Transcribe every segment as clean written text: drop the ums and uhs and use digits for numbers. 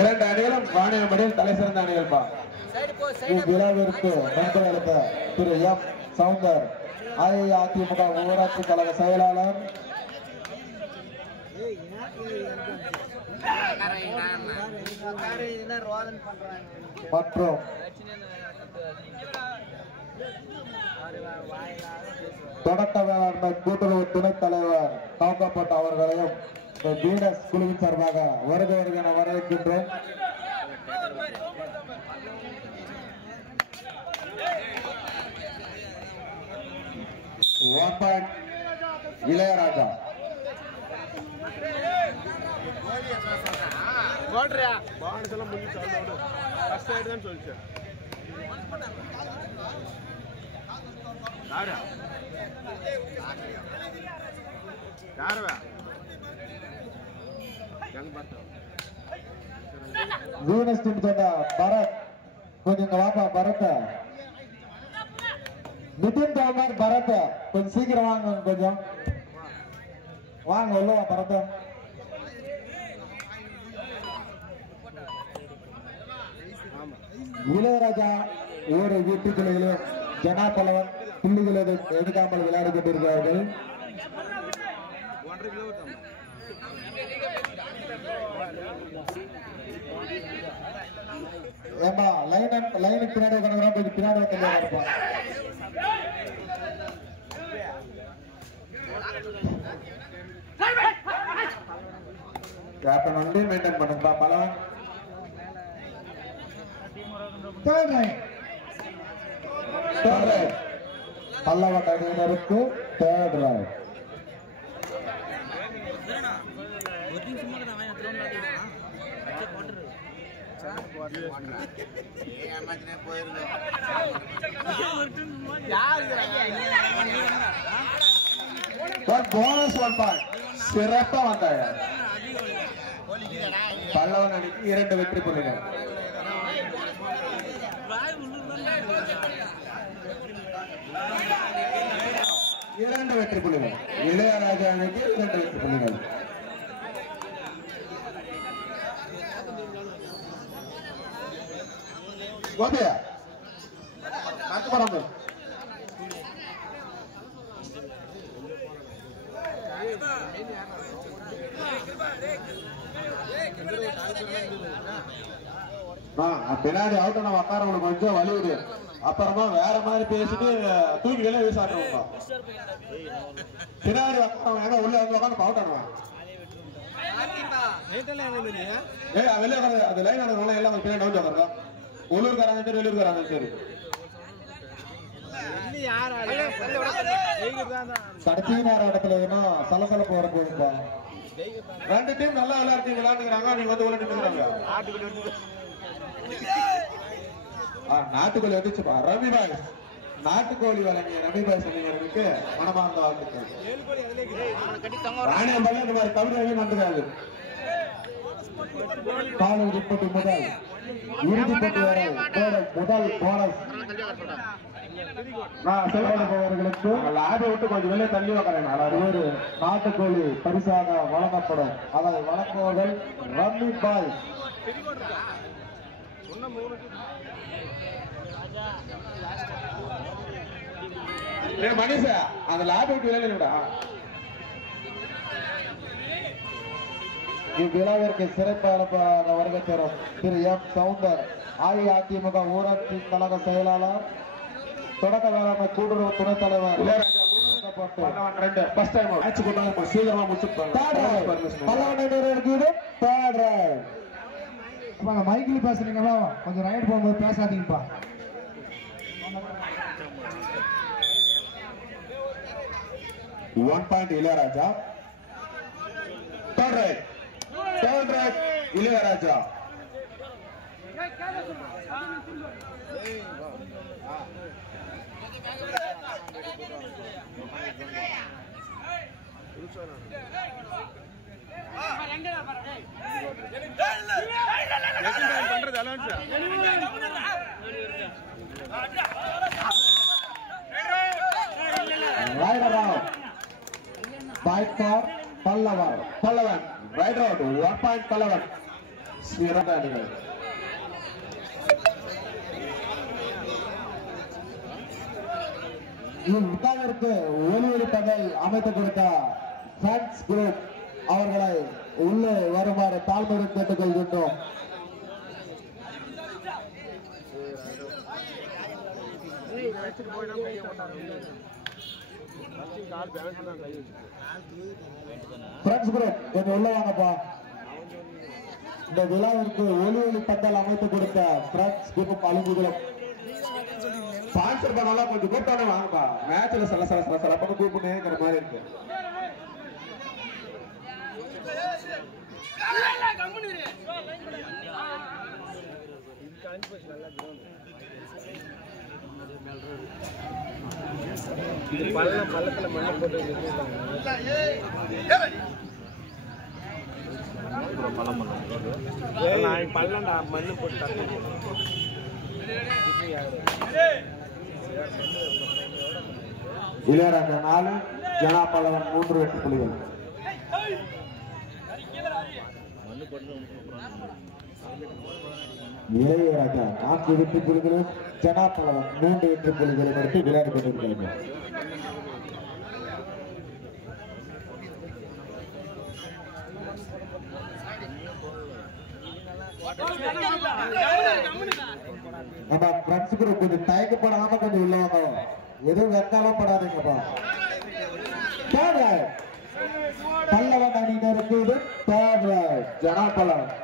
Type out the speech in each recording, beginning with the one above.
இரண்டு அணிகளும் வாணியம்படியில் தலை சிறந்த அணிகள் பா. இவ்விழாவிற்கு நண்பர்களுக்கு திரு எம் சவுந்தர் அஇஅதிமுக ஊராட்சி கழக செயலாளர் மற்றும் தொடக்க வேளாண்மை கூட்டுறவு துணைத் தலைவர் காக்கப்பட்ட அவர்களையும் வீனஸ் குழுவின் சார்பாக வருக வருக என வரவேற்கின்றோம். இளையராஜா வீனஸ் டீம் சொன்ன பரத் கொஞ்சம் வாப்பா பரத் நிதின் தோமர் பரத் கொஞ்சம் சீக்கிரம் வாங்க கொஞ்சம் வாங்க உள்ளவா பரத் இளையராஜா ஒரு வீட்டுக்குள்ளிலும் ஜனா பலவன் புள்ளிகளை எடுக்காமல் விளையாடி கொண்டிருக்கிறார்கள். ஏமா லைனுக்கு பின்னாடி உட்காந்து கொஞ்சம் பின்னாடி உட்காந்து இருப்பான். கேப்டன் வந்து மெயின்டைன் பண்ணுப்பா பலவன். பல்லவன் அணியினருக்கு தேர்ட் ரைட். போனஸ் 1 பாயிண்ட் சிறப்பா வந்தாங்க. பல்லவன் அணிக்கு 2 வெற்றி புள்ளிகள். இரண்டு வெற்றி புள்ளிகள். இளையராஜா அணிக்கு 2 வெற்றி புள்ளிகள். கோபியா நாட்டுப்பரம்பு பின்னாடி அவுட் ஆன உட்காரவங்களுக்கு கொஞ்சம் வலியுது. அப்புறமா வேற மாதிரி பேசிட்டு தூக்கிகளே வீசாட்டுவாங்க. பின்னாடி உட்காரவங்க உள்ள வந்து உட்காந்து அவுட் ஆடுவாங்க. வெளியே அந்த லைன் ஆனதுனால எல்லாம் பின்னாடி டவுன் உட்காருங்க. உள்ளூர்காரங்க சரி வெளியூர்காரங்க சரி. கடைசி நேர இடத்துல சலசலப்பு வரப்போகுதுப்பா. 2 டீம் நல்லா விளையாடுறாங்க. நீங்க வந்து உள்ள நின்றுறாங்க. நாட்டுக்கோழி வந்துச்சுப்பா. ரவி பாய் நாட்டுக்கோழி வழங்கிய ரவி பாய் சொன்னீங்களுக்கு மனமார்ந்த வாழ்த்துக்கள். ராணியம்பள்ளி இந்த மாதிரி தமிழக நன்றாது. காலை 30 முதல் இறுதிப்பட்டு வரை முதல் போனஸ் செயல்படுபவர்களுக்கு லாப விட்டு கொஞ்சம் வெளியே தள்ளி வைக்கிறேன். ஒரு நாட்டுக்கோழி பரிசாக வழங்கப்படும். அதை வழங்குவர்கள் ரம்மி பாய். மனுஷா அந்த லாப விட்டு விளையாட. இவ்விழாவிற்கு சிறப்பாக வருகை தரும் திரு எம் சவுந்தர் அஇஅதிமுக ஊராட்சி கழக செயலாளர் தொடக்க வேளாண்மை கூட்டுறவு துணைத் தலைவர் சீக்கிரமா மைக்கில் பேசுறீங்களா? கொஞ்சம் ரைட் போகும்போது பேசாதீங்கப்பா. One point Ilaiyaraaja. Third right Ilaiyaraaja. Right around. Fight for Pallavan. Right round 1 point Pallavan சிறந்த அணிகள். இவ்விழாவிற்கு ஒலி பகல் அமைத்து கொடுத்த ஃப்ரெண்ட்ஸ் குரூப் அவர்களை உள்ளே வருமாறு தாழ்மையுடன் கேட்டுக்கொள்கின்றோம். ஃப்ரெண்ட்ஸ் குரூப் கொஞ்சம் உள்ள வாங்கப்பா. இந்த விழாவிற்கு ஒலி பந்தல் அமைத்து கொடுத்த ஃப்ரெண்ட்ஸ் குரூப் அலுவலகம் ஸ்பான்சர் பண்ணலாம். கொஞ்சம் கூப்பிட்டானே வாங்கப்பா. மேட்ச்ல சில கூப்பிட்டே இருக்கிற மாதிரி இருக்கு. பள்ளத்துல மண்ணை போட்டு பள்ளண்டா மண்ணு போட்டு இளையராஜா 4 ஜனா பல்லவன் 3 வெற்றி புள்ளிகள். இளையராஜா 4 வெற்றி புள்ளிகளும் ஜனா பல்லவன் 3 வெற்றி புள்ளிகளை எடுத்து விளையாடி கொண்டிருக்கிறார்கள். நம்ம ஃப்ரெண்ட்ஸ் குரூப் கொஞ்சம் தயக்கப்படாம கொஞ்சம் உள்ள வாங்க. எதுவும் வெட்டாலும் படாதீங்கப்பா. பல்லவன் அணியினருக்கு இது தேர்ட் ரைட். ஜனா பல்லவனுக்கு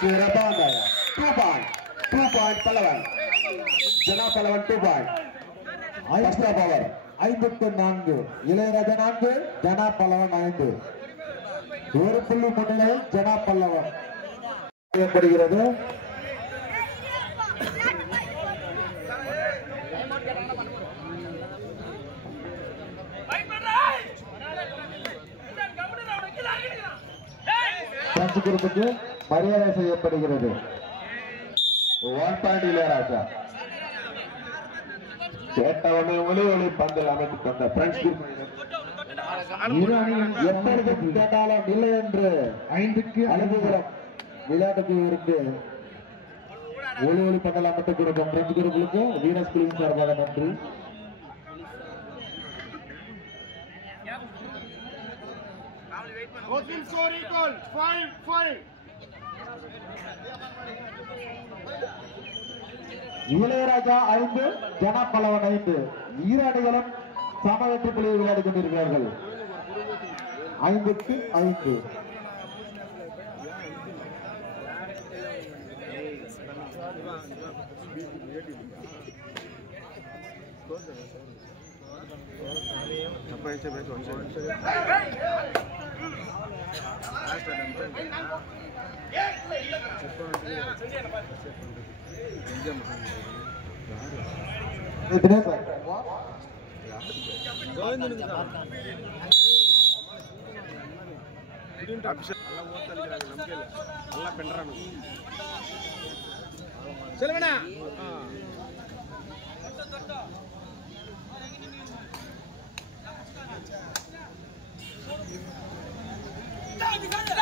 சிறப்பான 2 point Pallavan. Jana Pallavan 2 point. Extra power 54. Ilaiyaraaja 4 Jana Pallavan 5. ஒரு புள்ளி முன்னிலையில் ஜனா பல்லவன் செய்யப்படுகிறது. குரூப்புக்கு மரியாதை செய்யப்படுகிறது. 1 பாயிண்ட் இளையராஜா. கேட்டவனை ஒலி பந்தல் அமைத்து கொண்ட பிரெஞ்ச் குரூப் எப்பொழுதும் கேட்டாலும் இல்லை என்று 5க்கு அனுப்புகிறோம். விளையாட்டுக்கு இருக்கு ஒலி பந்தல் அமைத்து கொடுக்கும் பிரெஞ்ச் குரூப்புக்கு வீரஸ் குழுவின் சார்பாக நன்றி. இளையராஜா 5 ஜனா பல்லவன் 5. இரு அணிகளும் சம வெற்றி புள்ளியை விளையாடி கொண்டிருக்கிறார்கள். 5க்கு 5.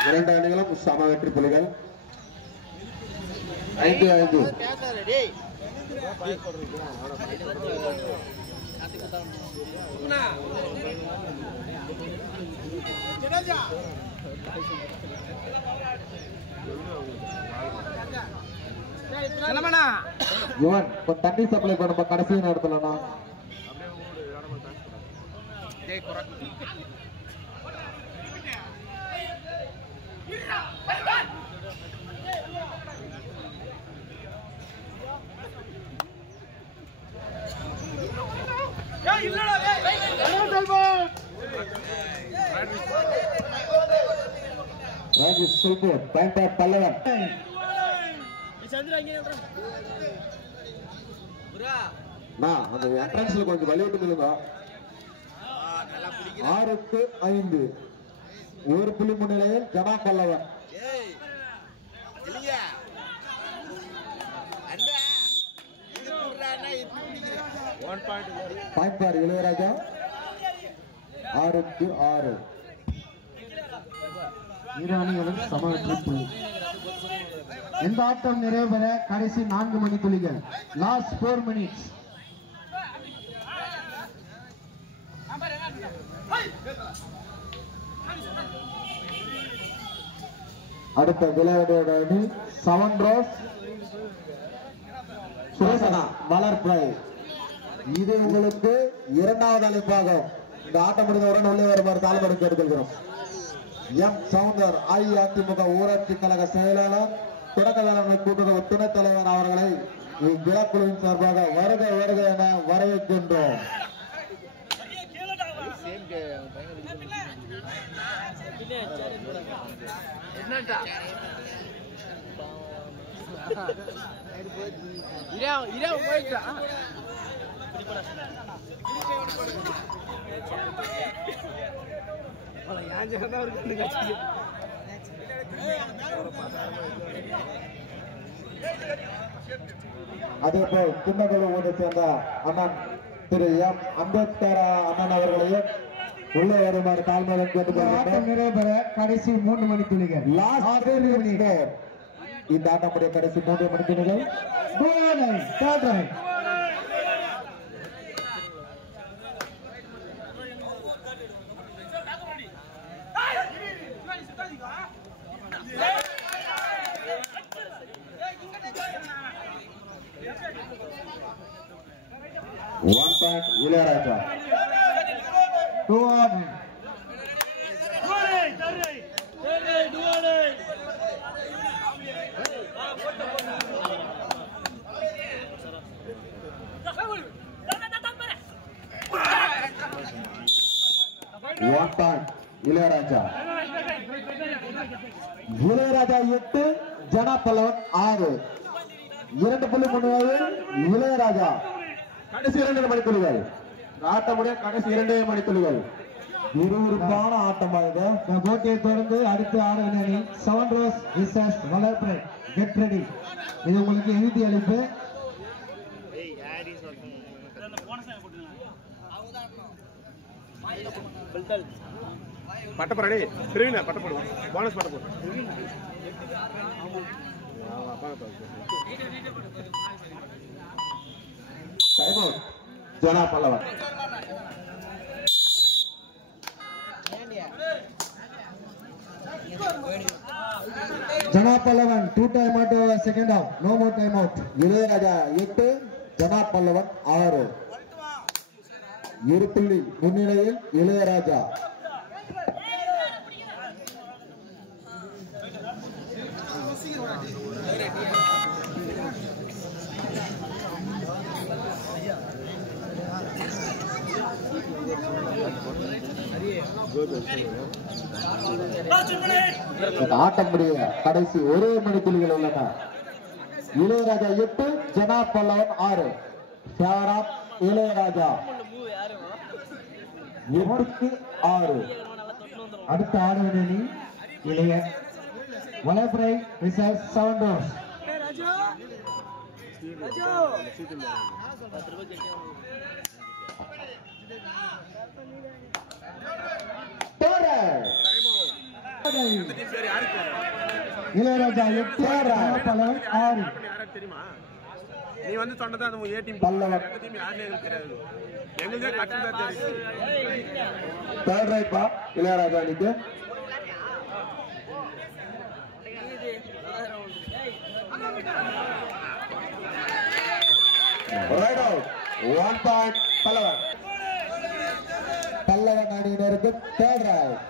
இரண்டு அணிகளும் சம வெற்றி புள்ளிகள் 5-5. யுவன் தண்ணி சப்ளை பண்ண கடைசி நேரத்துலண்ணா பல்லவன் அந்த என்ட்ரன்ஸ்ல கொஞ்சம் வழி விட்டு 6-5 ஒரு புள்ளி முன்னிலையில் ஜனா பல்லவன். Point for Ilaiyaraaja 6-6. இரு அணிகளும் சம வெற்றி புள்ளி. இந்த ஆட்டம் நிறைவு பெற கடைசி 4 மணித்துளிகள். Last 4 minutes. அடுத்த விளையாடோட அணி 7 ரோஸ் சுரேசனா வளர்ப்பை. இது உங்களுக்கு இரண்டாவது அழைப்பாகும். இந்த ஆட்டம் முடிந்தவுடன் உள்ளே வருமாறு தாழ்மையை கேட்டுக்கொள்கிறோம். எம் சவுந்தர் அஇஅதிமுக ஊராட்சி கழக செயலாளர் தொடக்க வேளாண்மை கூட்டுறவு துணைத் தலைவர் அவர்களை இவ்விழாக்குழுவின் சார்பாக வருக வருக என வரவேற்கின்றோம். அதேபோல் சின்னகுழு ஊரை சேர்ந்த அண்ணன் திரு எம் அம்பேத்கர் அண்ணன் அவர்களையும் உள்ளே வருமாறு தாழ்மையுடன் கேட்டுக்கொள்கிறோம். நிறைவு பெற கடைசி 3 மணித்துளிகள். இந்த ஆட்டமுடைய கடைசி 3 மணித்துளிகள். One point Ilaiyaraaja. 2-9. One point Ilaiyaraaja. Ilaiyaraaja 8 ஜனா பல்லவன் 6. 2 புள்ளி முன்னிலையில் இளையராஜா. கடைசி 2 மணித்துளிகள். ஆட்டமுடைய கடைசி 2 மணித்துளிகள். விறுவிறுப்பான ஆட்டமாக இந்த போட்டியை தொடர்ந்து அடுத்து ஆடுகிற அணி 7 ரோஸ் விசஸ் வளர்ப்பை. Get ready. இது உங்களுக்கு இறுதி அளிப்பு. பட்டப்படி திருவிழா பட்டப்படு போனஸ் பட்டப்படு time out Jana Pallavan. Jana Pallavan 2 time out over second half. No more time out. Ilaiyaraaja 8 ஜனா பல்லவன் 6. 2 புள்ளி முன்னிலையில் இளையராஜா. ஆட்டம் முடிய கடைசி 1 மணித்துளிகள் உள்ளன. இளையராஜா 8 ஜனா பல்லவன் 6. Favour of Ilaiyaraaja 8-6. அடுத்த ஆடுகிற அணி இளைய வளர்ப்பை விசஸ் 7 ரோஸ். இளையராஜா 8 பல்லவன் 6. நீ வந்து சொன்னது அந்த ஏ டீம் பல்லவன் டீம் யாருன்னு எங்களுக்கு தெரியாது. எங்களுக்கே கஷ்டம் தான் தெரியுது. தேர்ட் ரைட் பா இளையராஜா அணிக்கு. Right out 1 point Pallavan. Pallavan அணியினருக்கு தேர்ட் ரைட்.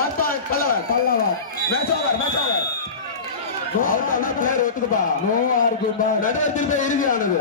One point பல்லவன். Match over. அவுட் ஆன பிளேயர் ஒத்துக்குப்பா. No argument. நடுவர் திருப்பி இறுதியானது.